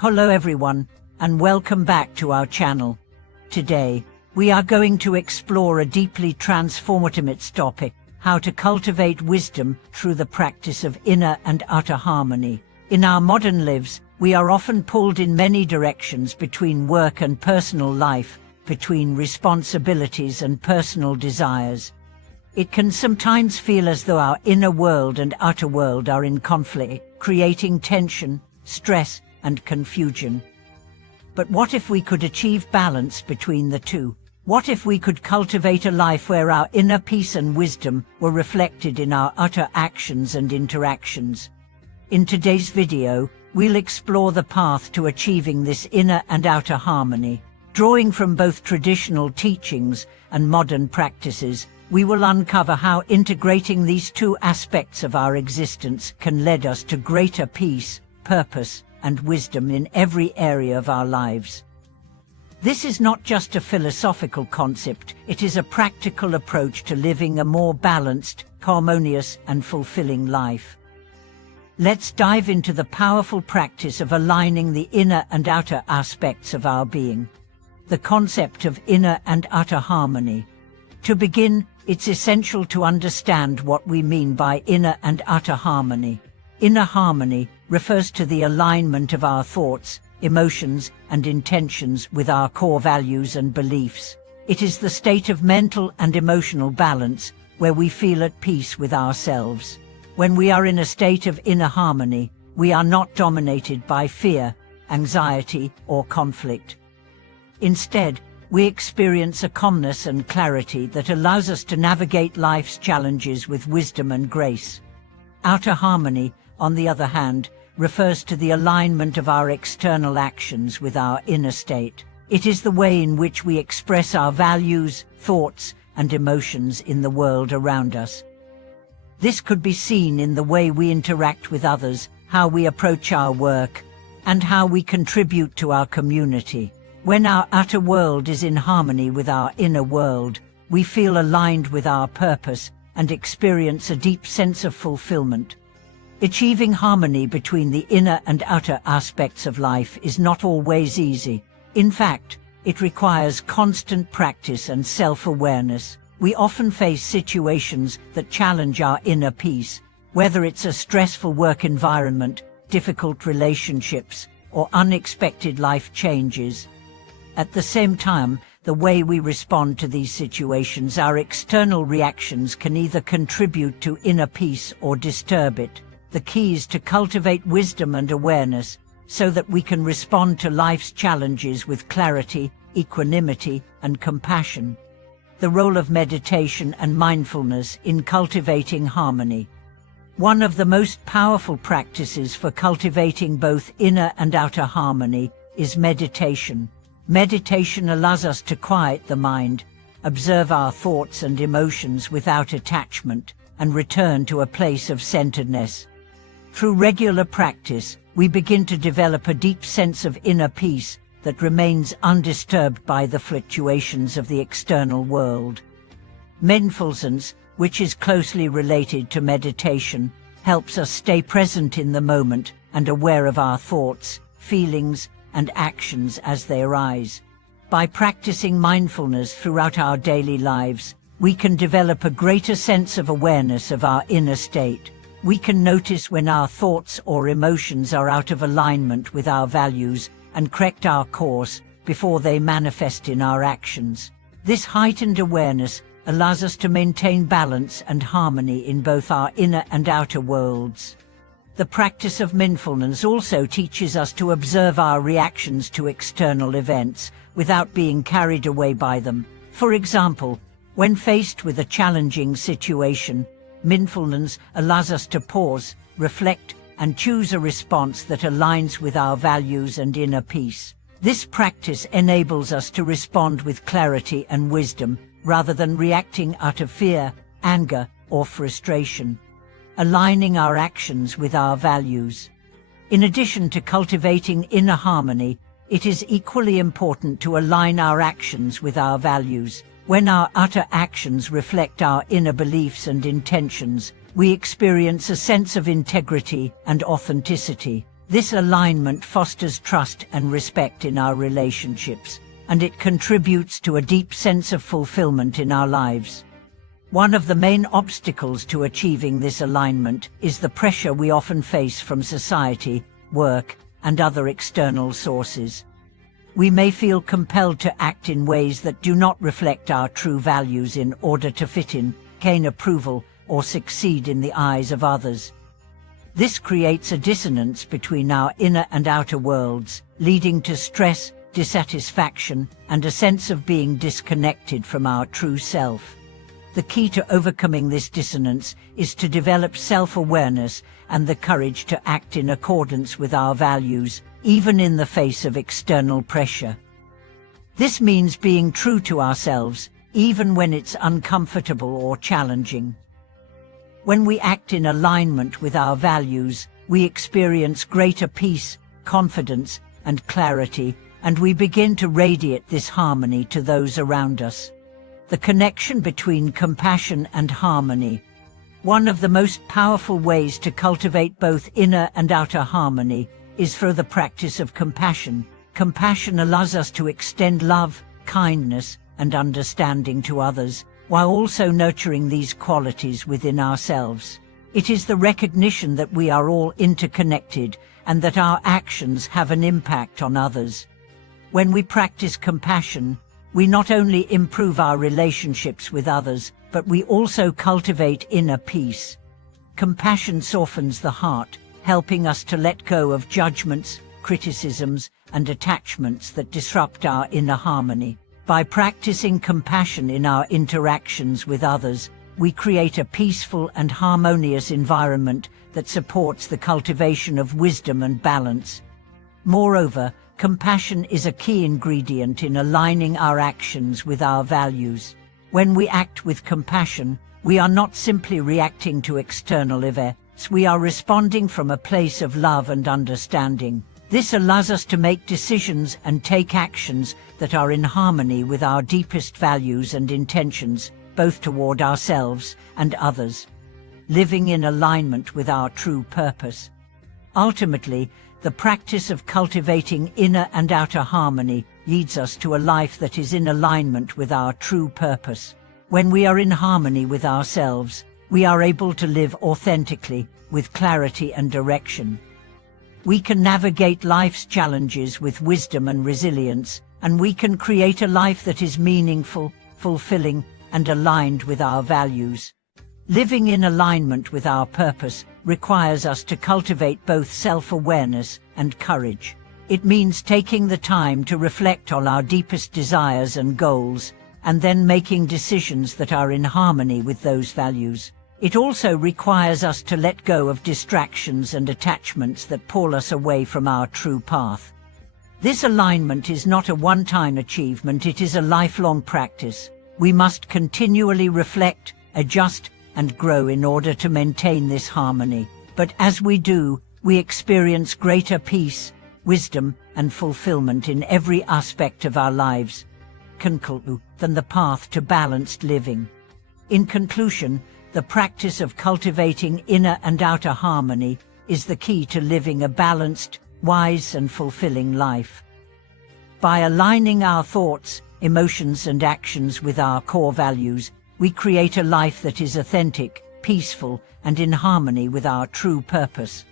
Hello everyone, and welcome back to our channel. Today, we are going to explore a deeply transformative topic, how to cultivate wisdom through the practice of inner and outer harmony. In our modern lives, we are often pulled in many directions between work and personal life, between responsibilities and personal desires. It can sometimes feel as though our inner world and outer world are in conflict, creating tension, stress, and confusion. But what if we could achieve balance between the two? What if we could cultivate a life where our inner peace and wisdom were reflected in our outer actions and interactions? In today's video, we'll explore the path to achieving this inner and outer harmony. Drawing from both traditional teachings and modern practices, we will uncover how integrating these two aspects of our existence can lead us to greater peace, purpose, and wisdom in every area of our lives. This is not just a philosophical concept, it is a practical approach to living a more balanced, harmonious, and fulfilling life. Let's dive into the powerful practice of aligning the inner and outer aspects of our being. The concept of inner and outer harmony. To begin, it's essential to understand what we mean by inner and outer harmony. Inner harmony refers to the alignment of our thoughts, emotions, and intentions with our core values and beliefs. It is the state of mental and emotional balance where we feel at peace with ourselves. When we are in a state of inner harmony, we are not dominated by fear, anxiety, or conflict. Instead, we experience a calmness and clarity that allows us to navigate life's challenges with wisdom and grace. Outer harmony, on the other hand, refers to the alignment of our external actions with our inner state. It is the way in which we express our values, thoughts, and emotions in the world around us. This could be seen in the way we interact with others, how we approach our work, and how we contribute to our community. When our outer world is in harmony with our inner world, we feel aligned with our purpose and experience a deep sense of fulfillment. Achieving harmony between the inner and outer aspects of life is not always easy. In fact, it requires constant practice and self-awareness. We often face situations that challenge our inner peace, whether it's a stressful work environment, difficult relationships, or unexpected life changes. At the same time, the way we respond to these situations, our external reactions can either contribute to inner peace or disturb it. The key is to cultivate wisdom and awareness so that we can respond to life's challenges with clarity, equanimity, and compassion. The role of meditation and mindfulness in cultivating harmony. One of the most powerful practices for cultivating both inner and outer harmony is meditation. Meditation allows us to quiet the mind, observe our thoughts and emotions without attachment, and return to a place of centeredness. Through regular practice, we begin to develop a deep sense of inner peace that remains undisturbed by the fluctuations of the external world. Mindfulness, which is closely related to meditation, helps us stay present in the moment and aware of our thoughts, feelings, and actions as they arise. By practicing mindfulness throughout our daily lives, we can develop a greater sense of awareness of our inner state. We can notice when our thoughts or emotions are out of alignment with our values and correct our course before they manifest in our actions. This heightened awareness allows us to maintain balance and harmony in both our inner and outer worlds. The practice of mindfulness also teaches us to observe our reactions to external events without being carried away by them. For example, when faced with a challenging situation, mindfulness allows us to pause, reflect, and choose a response that aligns with our values and inner peace. This practice enables us to respond with clarity and wisdom, rather than reacting out of fear, anger, or frustration. Aligning our actions with our values. In addition to cultivating inner harmony, it is equally important to align our actions with our values. When our outer actions reflect our inner beliefs and intentions, we experience a sense of integrity and authenticity. This alignment fosters trust and respect in our relationships, and it contributes to a deep sense of fulfillment in our lives. One of the main obstacles to achieving this alignment is the pressure we often face from society, work, and other external sources. We may feel compelled to act in ways that do not reflect our true values in order to fit in, gain approval, or succeed in the eyes of others. This creates a dissonance between our inner and outer worlds, leading to stress, dissatisfaction, and a sense of being disconnected from our true self. The key to overcoming this dissonance is to develop self-awareness and the courage to act in accordance with our values, even in the face of external pressure. This means being true to ourselves, even when it's uncomfortable or challenging. When we act in alignment with our values, we experience greater peace, confidence, and clarity, and we begin to radiate this harmony to those around us. The connection between compassion and harmony. One of the most powerful ways to cultivate both inner and outer harmony is through the practice of compassion. Compassion allows us to extend love, kindness, and understanding to others, while also nurturing these qualities within ourselves. It is the recognition that we are all interconnected and that our actions have an impact on others. When we practice compassion, we not only improve our relationships with others, but we also cultivate inner peace. Compassion softens the heart, helping us to let go of judgments, criticisms, and attachments that disrupt our inner harmony. By practicing compassion in our interactions with others, we create a peaceful and harmonious environment that supports the cultivation of wisdom and balance. Moreover, compassion is a key ingredient in aligning our actions with our values. When we act with compassion, we are not simply reacting to external events, we are responding from a place of love and understanding. This allows us to make decisions and take actions that are in harmony with our deepest values and intentions, both toward ourselves and others. Living in alignment with our true purpose. Ultimately, the practice of cultivating inner and outer harmony leads us to a life that is in alignment with our true purpose. When we are in harmony with ourselves, we are able to live authentically, with clarity and direction. We can navigate life's challenges with wisdom and resilience, and we can create a life that is meaningful, fulfilling, and aligned with our values. Living in alignment with our purpose requires us to cultivate both self-awareness and courage. It means taking the time to reflect on our deepest desires and goals, and then making decisions that are in harmony with those values. It also requires us to let go of distractions and attachments that pull us away from our true path. This alignment is not a one-time achievement, it is a lifelong practice. We must continually reflect, adjust, and grow in order to maintain this harmony. But as we do, we experience greater peace, wisdom, and fulfillment in every aspect of our lives. Than the path to balanced living. In conclusion, the practice of cultivating inner and outer harmony is the key to living a balanced, wise, and fulfilling life. By aligning our thoughts, emotions, and actions with our core values, we create a life that is authentic, peaceful, and in harmony with our true purpose.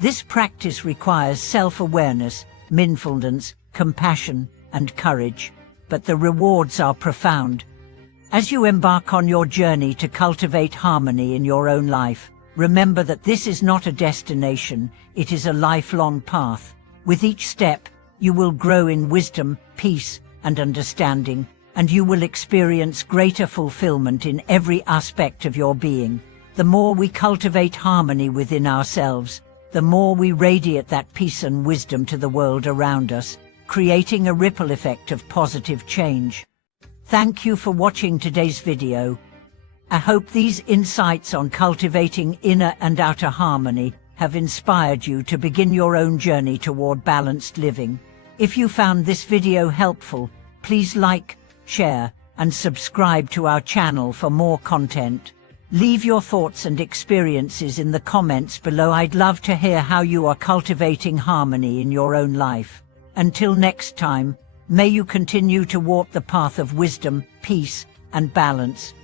This practice requires self-awareness, mindfulness, compassion, and courage, but the rewards are profound. As you embark on your journey to cultivate harmony in your own life, remember that this is not a destination, it is a lifelong path. With each step, you will grow in wisdom, peace, and understanding, and you will experience greater fulfillment in every aspect of your being. The more we cultivate harmony within ourselves, the more we radiate that peace and wisdom to the world around us, creating a ripple effect of positive change. Thank you for watching today's video. I hope these insights on cultivating inner and outer harmony have inspired you to begin your own journey toward balanced living. If you found this video helpful, please like, share, and subscribe to our channel for more content. Leave your thoughts and experiences in the comments below. I'd love to hear how you are cultivating harmony in your own life. Until next time, may you continue to walk the path of wisdom, peace, and balance.